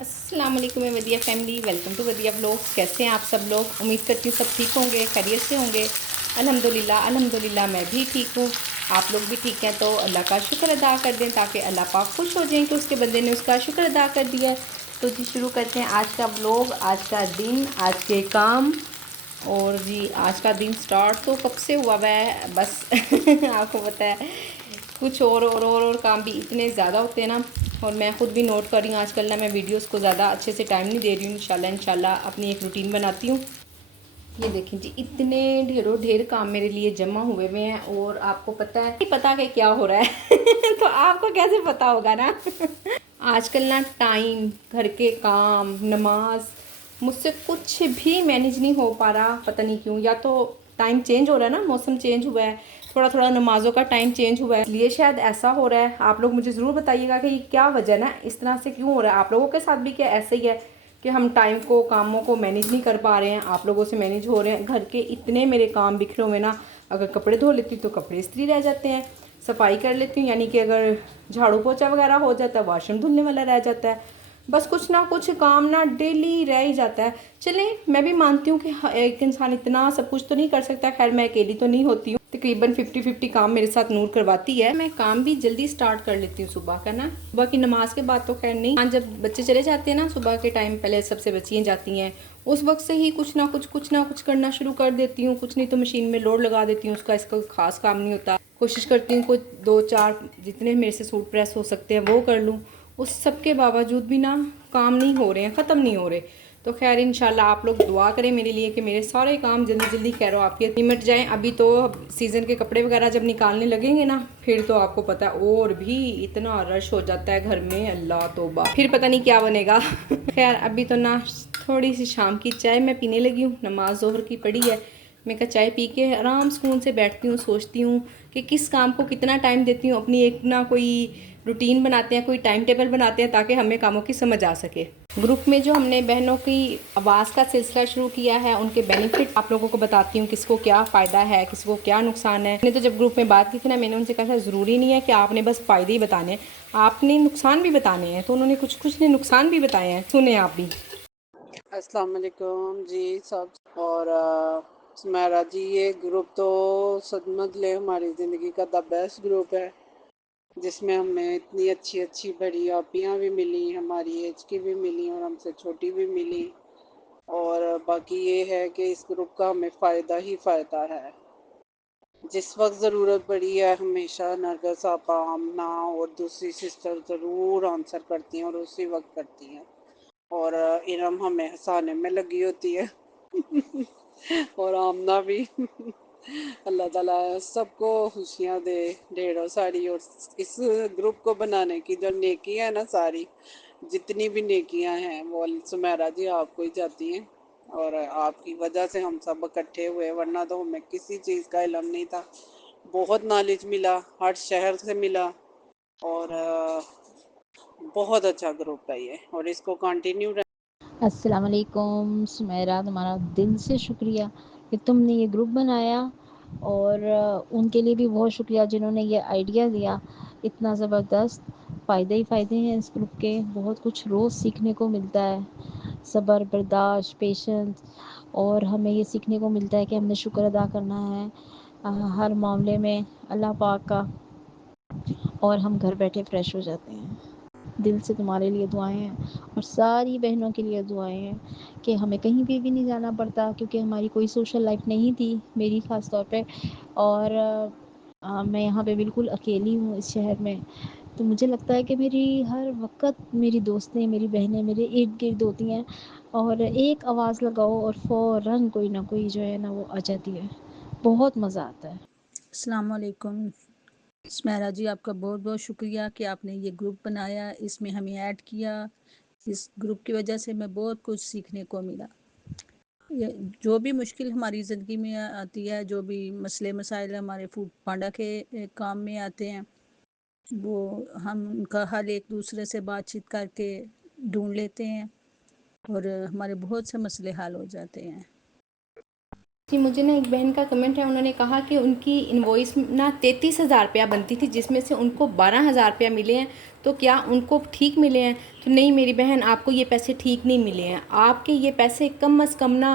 अस्सलाम वालेकुम वदिया family, welcome to वदिया vlogs. कैसे हैं आप सब लोग? उम्मीद करती हूँ सब ठीक होंगे, खैरियत से होंगे। अल्हम्दुलिल्लाह मैं भी ठीक हूँ। आप लोग भी ठीक हैं तो अल्लाह का शुक्र अदा कर दें ताकि अल्लाह पाक खुश हो जाएं कि उसके बंदे ने उसका शुक्र अदा कर दिया है। तो जी शुरू करते हैं आज का व्लॉग, आज का दिन, आज के काम। और जी आज का दिन स्टार्ट तो कब से हुआ हुआ है बस आपको पता है कुछ और काम भी इतने ज़्यादा होते हैं ना। और मैं ख़ुद भी नोट कर रही हूँ आजकल ना, मैं वीडियोस को ज़्यादा अच्छे से टाइम नहीं दे रही हूँ। इंशाल्लाह अपनी एक रूटीन बनाती हूँ। ये देखें जी, इतने ढेरों ढेर काम मेरे लिए जमा हुए हुए हैं और आपको पता है नहीं पता कि क्या हो रहा है तो आपको कैसे पता होगा ना आजकल ना टाइम, घर के काम, नमाज, मुझसे कुछ भी मैनेज नहीं हो पा रहा। पता नहीं क्यों, या तो टाइम चेंज हो रहा है ना, मौसम चेंज हुआ है, थोड़ा थोड़ा नमाज़ों का टाइम चेंज हुआ है, इसलिए शायद ऐसा हो रहा है। आप लोग मुझे ज़रूर बताइएगा कि ये क्या वजह ना, इस तरह से क्यों हो रहा है। आप लोगों के साथ भी क्या ऐसा ही है कि हम टाइम को, कामों को मैनेज नहीं कर पा रहे हैं? आप लोगों से मैनेज हो रहे हैं। घर के इतने मेरे काम बिखरे हुए ना, अगर कपड़े धो लेती हूँ तो कपड़े इस्त्री रह जाते हैं, सफाई कर लेती हूँ यानी कि अगर झाड़ू पोछा वगैरह हो जाता है, वाशरूम धुलने वाला रह जाता है, बस कुछ ना कुछ काम ना डेली रह ही जाता है। चलें, मैं भी मानती हूँ कि एक इंसान इतना सब कुछ तो नहीं कर सकता। खैर मैं अकेली तो नहीं होती हूँ, तकरीबन 50-50 काम मेरे साथ नूर करवाती है। मैं काम भी जल्दी स्टार्ट कर लेती हूँ सुबह का ना, सुबह की नमाज के बाद तो खैर नहीं। हाँ, जब बच्चे चले जाते हैं ना सुबह के टाइम, पहले सबसे बच्चियाँ जाती हैं, उस वक्त से ही कुछ ना कुछ करना शुरू कर देती हूँ। कुछ नहीं तो मशीन में लोड लगा देती हूँ, उसका इसका खास काम नहीं होता। कोशिश करती हूँ कुछ 2-4 जितने मेरे से सूट प्रेस हो सकते हैं वो कर लूँ। उस सब के बावजूद भी ना काम नहीं हो रहे हैं, ख़त्म नहीं हो रहे। तो खैर इंशाल्लाह आप लोग दुआ करें मेरे लिए कि मेरे सारे काम जल्दी जल्दी कह रहा आपके निमट जाएं। अभी तो सीज़न के कपड़े वगैरह जब निकालने लगेंगे ना, फिर तो आपको पता है और भी इतना रश हो जाता है घर में, अल्लाह तौबा, फिर पता नहीं क्या बनेगा खैर अभी तो ना थोड़ी सी शाम की चाय मैं पीने लगी हूँ, नमाज ज़ोहर की पड़ी है। मैं कहा चाय पी के आराम सुकून से बैठती हूँ, सोचती हूँ कि किस काम को कितना टाइम देती हूँ। अपनी एक ना कोई रूटीन बनाते हैं, कोई टाइम टेबल बनाते हैं ताकि हमें कामों की समझ आ सके। ग्रुप में जो हमने बहनों की आवाज़ का सिलसिला शुरू किया है, उनके बेनिफिट आप लोगों को बताती हूँ, किसको क्या फ़ायदा है, किसको क्या नुकसान है। मैंने तो जब ग्रुप में बात की थी ना, मैंने उनसे कहा था ज़रूरी नहीं है कि आपने बस फ़ायदे ही बताने, आपने नुकसान भी बताने हैं। तो उन्होंने कुछ कुछ ने नुकसान भी बताए हैं, सुने आप भी। अस्सलाम वालेकुम जी सब। और सुमेरा जी, ये ग्रुप तो समझ ले हमारी ज़िंदगी का द बेस्ट ग्रुप है, जिसमें हमें इतनी अच्छी अच्छी बड़ी आपियाँ भी मिली, हमारी एज की भी मिली और हमसे छोटी भी मिली। और बाकी ये है कि इस ग्रुप का हमें फ़ायदा ही फ़ायदा है। जिस वक्त ज़रूरत पड़ी है हमेशा नरगस आपा, आमना और दूसरी सिस्टर ज़रूर आंसर करती हैं और उसी वक्त करती हैं। और इरम हमें हंसाने में लगी होती है और आमना भी अल्लाह ताला सबको खुशियाँ दे ढेरों सारी। और इस ग्रुप को बनाने की जो नेकियां है ना, सारी जितनी भी नेकियां हैं वो सुमेरा जी आपको ही जाती हैं। और आपकी वजह से हम सब इकट्ठे हुए, वरना तो हमें किसी चीज़ का इल्म नहीं था। बहुत नॉलेज मिला, हर शहर से मिला। और बहुत अच्छा ग्रुप है ये, और इसको कंटिन्यू। अस्सलाम वालेकुम सुमेरा, तुम्हारा दिल से शुक्रिया कि तुमने ये ग्रुप बनाया। और उनके लिए भी बहुत शुक्रिया जिन्होंने ये आइडिया दिया। इतना ज़बरदस्त फ़ायदे ही फ़ायदे हैं इस ग्रुप के। बहुत कुछ रोज़ सीखने को मिलता है, सब्र, बर्दाश्त, पेशेंस। और हमें ये सीखने को मिलता है कि हमने शुक्र अदा करना है हर मामले में अल्लाह पाक का। और हम घर बैठे फ्रेश हो जाते हैं। दिल से तुम्हारे लिए दुआएं हैं और सारी बहनों के लिए दुआएं हैं कि हमें कहीं भी नहीं जाना पड़ता, क्योंकि हमारी कोई सोशल लाइफ नहीं थी, मेरी ख़ास तौर पे। और मैं यहाँ पे बिल्कुल अकेली हूँ इस शहर में। तो मुझे लगता है कि मेरी हर वक्त मेरी दोस्तें, मेरी बहनें मेरे इर्द गिर्द होती हैं, और एक आवाज़ लगाओ और फ़ौरन कोई ना कोई जो है ना वो आ जाती है। बहुत मज़ा आता है। अस्सलाम वालेकुम सुमेरा जी, आपका बहुत बहुत शुक्रिया कि आपने ये ग्रुप बनाया, इसमें हमें ऐड किया। इस ग्रुप की वजह से मैं बहुत कुछ सीखने को मिला। जो भी मुश्किल हमारी ज़िंदगी में आती है, जो भी मसले मसाइल हमारे फूड पांडा के काम में आते हैं, वो हम उनका हल एक दूसरे से बातचीत करके ढूंढ लेते हैं और हमारे बहुत से मसले हल हो जाते हैं। जी, मुझे ना एक बहन का कमेंट है, उन्होंने कहा कि उनकी इनवॉइस ना 33,000 रुपया बनती थी, जिसमें से उनको 12,000 रुपया मिले हैं, तो क्या उनको ठीक मिले हैं? तो नहीं मेरी बहन, आपको ये पैसे ठीक नहीं मिले हैं। आपके ये पैसे कम अज़ कम ना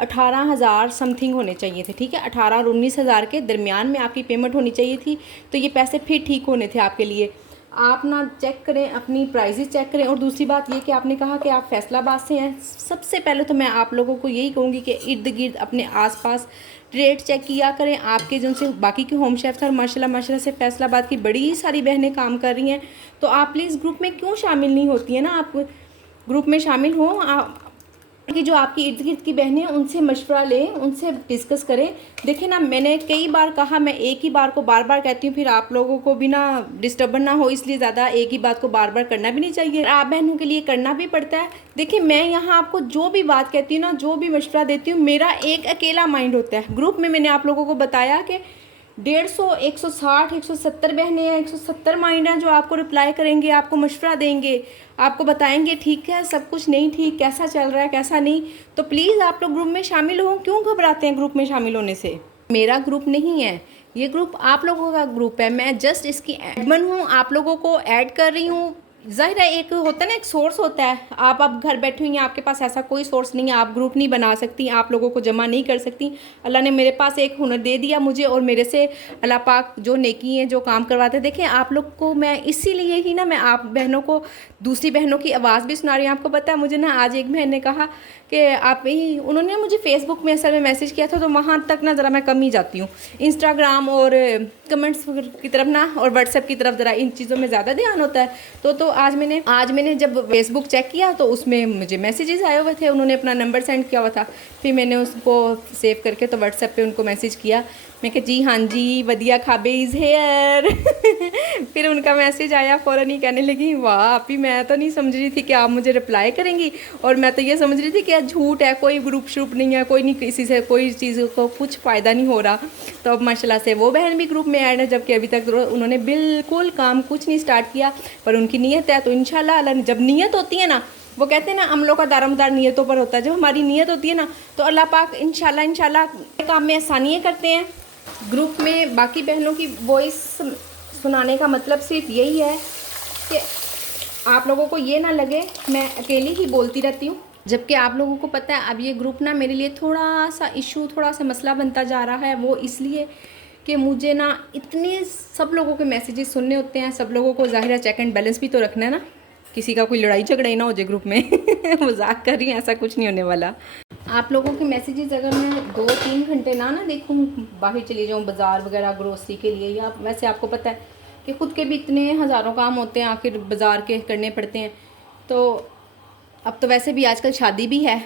18,000 समथिंग होने चाहिए थे, ठीक है, 18 और 19,000 के दरमियान में आपकी पेमेंट होनी चाहिए थी, तो ये पैसे फिर ठीक होने थे आपके लिए। आप ना चेक करें, अपनी प्राइजेस चेक करें। और दूसरी बात ये कि आपने कहा कि आप फैसलाबाद से हैं। सबसे पहले तो मैं आप लोगों को यही कहूँगी कि इर्द गिर्द अपने आसपास रेट चेक किया करें। आपके जो उनसे बाकी के होम शेफ्स और माशाल्लाह से फैसलाबाद की बड़ी सारी बहनें काम कर रही हैं, तो आप प्लीज़ ग्रुप में क्यों शामिल नहीं होती हैं ना? आप ग्रुप में शामिल हों, आप कि जो आपकी इर्द गिर्द की बहनें हैं उनसे मशवरा लें, उनसे डिस्कस करें। देखिए ना, मैंने कई बार कहा, मैं एक ही बार को बार बार कहती हूँ, फिर आप लोगों को भी ना डिस्टर्बन ना हो, इसलिए ज़्यादा एक ही बात को बार बार करना भी नहीं चाहिए। आप बहनों के लिए करना भी पड़ता है। देखिए, मैं यहाँ आपको जो भी बात कहती हूँ ना, जो भी मशवरा देती हूँ, मेरा एक अकेला माइंड होता है। ग्रुप में मैंने आप लोगों को बताया कि 150, 160, 170 बहनें हैं, 170 माइंड हैं जो आपको रिप्लाई करेंगे, आपको मशवरा देंगे, आपको बताएंगे ठीक है सब कुछ, नहीं ठीक, कैसा चल रहा है कैसा नहीं। तो प्लीज़ आप लोग ग्रुप में शामिल हों। क्यों घबराते हैं ग्रुप में शामिल होने से? मेरा ग्रुप नहीं है ये, ग्रुप आप लोगों का ग्रुप है। मैं जस्ट इसकी एडमिन हूँ, आप लोगों को ऐड कर रही हूँ। ज़ाहिर है, एक होता है ना, एक सोर्स होता है। आप अब घर बैठी हुई हैं, आपके पास ऐसा कोई सोर्स नहीं है, आप ग्रुप नहीं बना सकती, आप लोगों को जमा नहीं कर सकती। अल्लाह ने मेरे पास एक हुनर दे दिया मुझे, और मेरे से अल्लाह पाक जो नेकी है, जो काम करवाते हैं। देखें, आप लोग को मैं इसीलिए ही ना, मैं आप बहनों को, दूसरी बहनों की आवाज़ भी सुना रही हूँ। आपको पता है, मुझे ना आज एक बहन ने कहा कि आप ही, उन्होंने मुझे फेसबुक में असल में मैसेज किया था, तो वहाँ तक ना ज़रा मैं कम ही जाती हूँ। इंस्टाग्राम और कमेंट्स की तरफ ना, और व्हाट्सएप की तरफ ज़रा इन चीज़ों में ज़्यादा ध्यान होता है। तो आज मैंने जब फेसबुक चेक किया तो उसमें मुझे मैसेजेस आए हुए थे, उन्होंने अपना नंबर सेंड किया हुआ था। फिर मैंने उसको सेव करके तो व्हाट्सएप पे उनको मैसेज किया। मैं कहा जी हाँ जी, वदिया खाबे इज़ हेयर। फिर उनका मैसेज आया, फ़ौरन ही कहने लगी, वाह आपी, मैं तो नहीं समझ रही थी कि आप मुझे रिप्लाई करेंगी, और मैं तो ये समझ रही थी कि झूठ है, कोई ग्रुप श्रुप नहीं है, कोई नहीं, किसी से कोई चीज़ को कुछ फ़ायदा नहीं हो रहा। तो अब माशाल्लाह से वो बहन भी ग्रुप में ऐड है, जबकि अभी तक उन्होंने बिल्कुल काम कुछ नहीं स्टार्ट किया, पर उनकी नीयत है। तो इंशाल्लाह अल्लाह, जब नीयत होती है ना, वो कहते हैं ना, अमलों का दारोमदार नीयतों पर होता है। जब हमारी नीयत होती है ना, तो अल्लाह पाक इंशाल्लाह काम में आसानियाँ करते हैं। ग्रुप में बाकी बहनों की वॉइस सुनाने का मतलब सिर्फ यही है कि आप लोगों को ये ना लगे मैं अकेली ही बोलती रहती हूँ, जबकि आप लोगों को पता है अब ये ग्रुप ना मेरे लिए थोड़ा सा इशू, थोड़ा सा मसला बनता जा रहा है। वो इसलिए कि मुझे ना इतने सब लोगों के मैसेजेस सुनने होते हैं। सब लोगों को ज़ाहिर है चेक एंड बैलेंस भी तो रखना है ना, किसी का कोई लड़ाई झगड़ा ही ना हो जाए ग्रुप में। मजाक कर रही हूँ, ऐसा कुछ नहीं होने वाला। आप लोगों के मैसेजेस अगर मैं 2-3 घंटे ना देखूँ, बाहर चली जाऊँ बाज़ार वगैरह ग्रोसरी के लिए, या वैसे आपको पता है कि ख़ुद के भी इतने हज़ारों काम होते हैं, आखिर बाज़ार के करने पड़ते हैं। तो अब तो वैसे भी आजकल शादी भी है,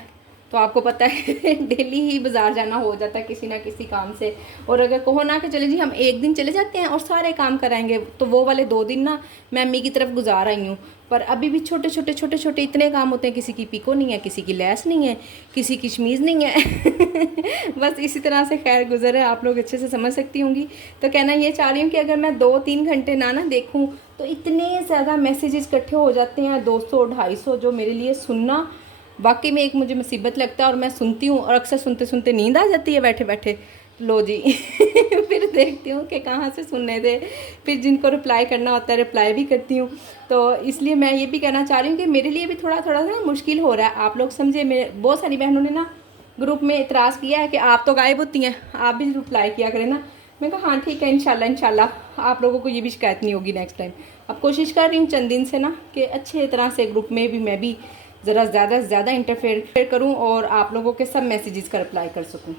तो आपको पता है डेली ही बाज़ार जाना हो जाता है किसी ना किसी काम से। और अगर कहो ना कि चले जी हम एक दिन चले जाते हैं और सारे काम कराएंगे, तो वो वाले 2 दिन ना मैं अम्मी की तरफ गुजार आई हूँ। पर अभी भी छोटे छोटे इतने काम होते हैं, किसी की पिको नहीं है, किसी की लेस नहीं है, किसी की शमीज़ नहीं है। बस इसी तरह से खैर गुजर है, आप लोग अच्छे से समझ सकती होंगी। तो कहना ये चाह रही हूँ कि अगर मैं 2-3 घंटे ना देखूँ तो इतने ज़्यादा मैसेजेस इकट्ठे हो जाते हैं, 200-250, जो मेरे लिए सुनना वाकई में एक मुझे मुसीबत लगता है। और मैं सुनती हूँ, और अक्सर सुनते सुनते नींद आ जाती है बैठे बैठे। लो जी। फिर देखती हूँ कि कहाँ से सुनने थे, फिर जिनको रिप्लाई करना होता है रिप्लाई भी करती हूँ। तो इसलिए मैं ये भी कहना चाह रही हूँ कि मेरे लिए भी थोड़ा सा मुश्किल हो रहा है। आप लोग समझे, मेरे बहुत सारी बहनों ने ना ग्रुप में इतराज़ किया है कि आप तो गायब होती हैं, आप भी रिप्लाई किया करें ना। मैं कहा हाँ ठीक है, इंशाल्लाह आप लोगों को ये भी शिकायत नहीं होगी नेक्स्ट टाइम। अब कोशिश कर रही हूँ चंद दिन से ना कि अच्छे तरह से ग्रुप में भी मैं भी ज़रा ज़्यादा से ज़्यादा इंटरफेयर करूँ और आप लोगों के सब मैसेजेस का रिप्लाई कर सकूँ।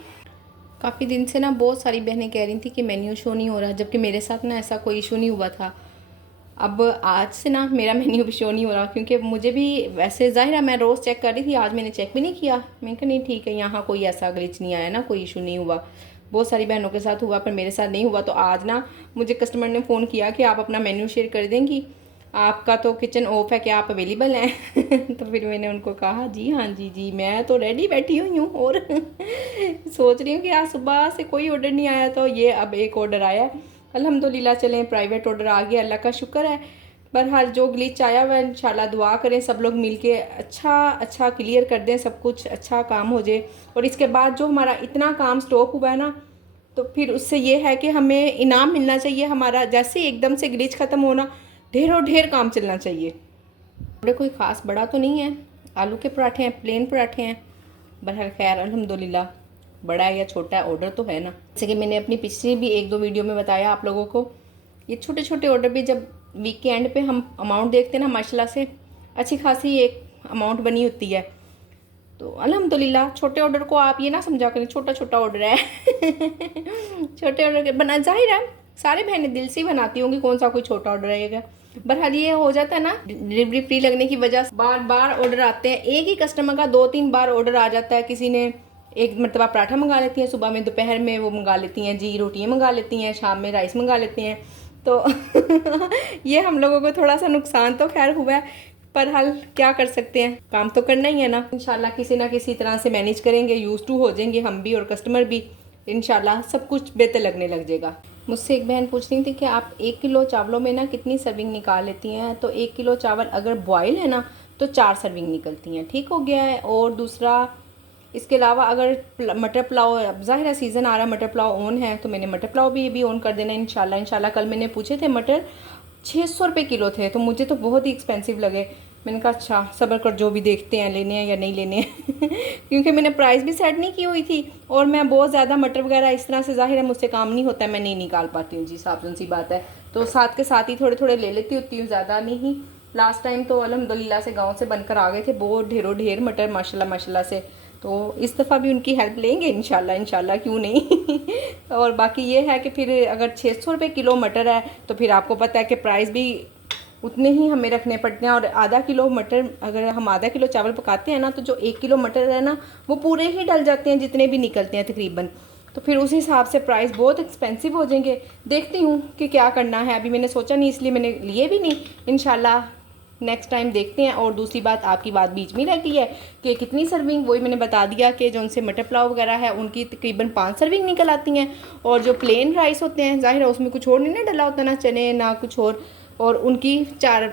काफ़ी दिन से ना बहुत सारी बहनें कह रही थी कि मेन्यू शो नहीं हो रहा, जबकि मेरे साथ ना ऐसा कोई इशू नहीं हुआ था। अब आज से ना मेरा मेन्यू भी शो नहीं हो रहा, क्योंकि मुझे भी वैसे ज़ाहिर है मैं रोज़ चेक कर रही थी, आज मैंने चेक भी नहीं किया। मैंने कहा नहीं ठीक है, यहाँ कोई ऐसा ग्लिच नहीं आया ना, कोई इशू नहीं हुआ। बहुत सारी बहनों के साथ हुआ पर मेरे साथ नहीं हुआ। तो आज ना मुझे कस्टमर ने फ़ोन किया कि आप अपना मेन्यू शेयर कर देंगी, आपका तो किचन ऑफ है, क्या आप अवेलेबल हैं? तो फिर मैंने उनको कहा जी हाँ जी मैं तो रेडी बैठी हुई हूँ, और सोच रही हूँ कि आज सुबह से कोई ऑर्डर नहीं आया, तो ये अब एक ऑर्डर आया है। अल्हम्दुलिल्लाह, चलें प्राइवेट ऑर्डर आ गया, अल्लाह का शुक्र है। बहरहाल जो ग्लिच आया हुआ है इंशाल्लाह दुआ करें सब लोग मिलके अच्छा क्लियर कर दें, सब कुछ अच्छा काम हो जाए। और इसके बाद जो हमारा इतना काम स्टॉप हुआ है ना, तो फिर उससे ये है कि हमें इनाम मिलना चाहिए हमारा। जैसे ही एकदम से ग्लिच ख़त्म होना, ढेरों ढेर काम चलना चाहिए। ऑर्डर कोई ख़ास बड़ा तो नहीं है, आलू के पराठे हैं, प्लेन पराठे हैं। बहरहाल खैर अल्हम्दुलिल्लाह, बड़ा है या छोटा है ऑर्डर तो है ना। जैसे कि मैंने अपनी पिछली भी 1-2 वीडियो में बताया आप लोगों को, ये छोटे छोटे ऑर्डर भी जब वीक के एंड पे हम अमाउंट देखते हैं ना, माशाल्लाह से अच्छी खासी एक अमाउंट बनी होती है। तो अल्हम्दुलिल्लाह छोटे ऑर्डर को आप ये ना समझा करें छोटा छोटा ऑर्डर है छोटे ऑर्डर के बना, जाहिर है सारे बहनें दिल से ही बनाती होंगी, कौन सा कोई छोटा ऑर्डर रहेगा। बहरहाल ये हो जाता है ना, डिलीवरी फ्री लगने की वजह से बार बार ऑर्डर आते हैं। एक ही कस्टमर का 2-3 बार ऑर्डर आ जाता है। किसी ने एक मरतबा पराठा मंगा लेती हैं, सुबह में, दोपहर में वो मंगा लेती हैं जी रोटियाँ मंगा लेती हैं, शाम में राइस मंगा लेती हैं। तो ये हम लोगों को थोड़ा सा नुकसान तो खैर हुआ है, पर हाल क्या कर सकते हैं, काम तो करना ही है ना। इंशाल्लाह किसी ना किसी तरह से मैनेज करेंगे, यूज़ टू हो जाएंगे हम भी और कस्टमर भी, इंशाल्लाह सब कुछ बेहतर लगने लग जाएगा। मुझसे एक बहन पूछ रही थी कि आप 1 किलो चावलों में ना कितनी सर्विंग निकाल लेती हैं। तो 1 किलो चावल अगर बॉयल है ना तो 4 सर्विंग निकलती हैं, ठीक हो गया है। और दूसरा इसके अलावा अगर मटर पुलाव, अब ज़ाहिर है सीज़न आ रहा है, मटर पुलाव ऑन है, तो मैंने मटर पुलाव भी ऑन कर देना इंशाल्लाह। कल मैंने पूछे थे मटर 600 रुपये किलो थे, तो मुझे तो बहुत ही एक्सपेंसिव लगे। मैंने कहा अच्छा सब्र कर, जो भी देखते हैं लेने हैं या नहीं लेने हैं क्योंकि मैंने प्राइस भी सेट नहीं की हुई थी और मैं बहुत ज़्यादा मटर वगैरह इस तरह से, ज़ाहिर है मुझसे काम नहीं होता है, मैं नहीं निकाल पाती हूँ जी, साफ सी बात है। तो साथ के साथ ही थोड़े थोड़े ले लेती होती हूँ, ज़्यादा नहीं। लास्ट टाइम तो अल्हम्दुलिल्लाह से गाँव से बनकर आ गए थे बहुत ढेरों ढेर मटर माशाल्लाह से। तो इस दफ़ा भी उनकी हेल्प लेंगे इंशाल्लाह, क्यों नहीं और बाकी ये है कि फिर अगर 600 रुपये किलो मटर है तो फिर आपको पता है कि प्राइस भी उतने ही हमें रखने पड़ते हैं। और आधा किलो मटर, अगर हम आधा किलो चावल पकाते हैं ना, तो जो 1 किलो मटर है ना वो पूरे ही डल जाते हैं जितने भी निकलते हैं तकरीबन। तो फिर उस हिसाब से प्राइस बहुत एक्सपेंसिव हो जाएंगे। देखती हूँ कि क्या करना है, अभी मैंने सोचा नहीं इसलिए मैंने लिए भी नहीं। इंशाल्लाह नेक्स्ट टाइम देखते हैं। और दूसरी बात, आपकी बात बीच में रह गई है कि कितनी सर्विंग, वही मैंने बता दिया कि जो उनसे मटर पुलाव वगैरह है उनकी तकरीबन 5 सर्विंग निकल आती हैं। और जो प्लेन राइस होते हैं, ज़ाहिर है उसमें कुछ और नहीं ना डला होता, ना चने ना कुछ और उनकी 4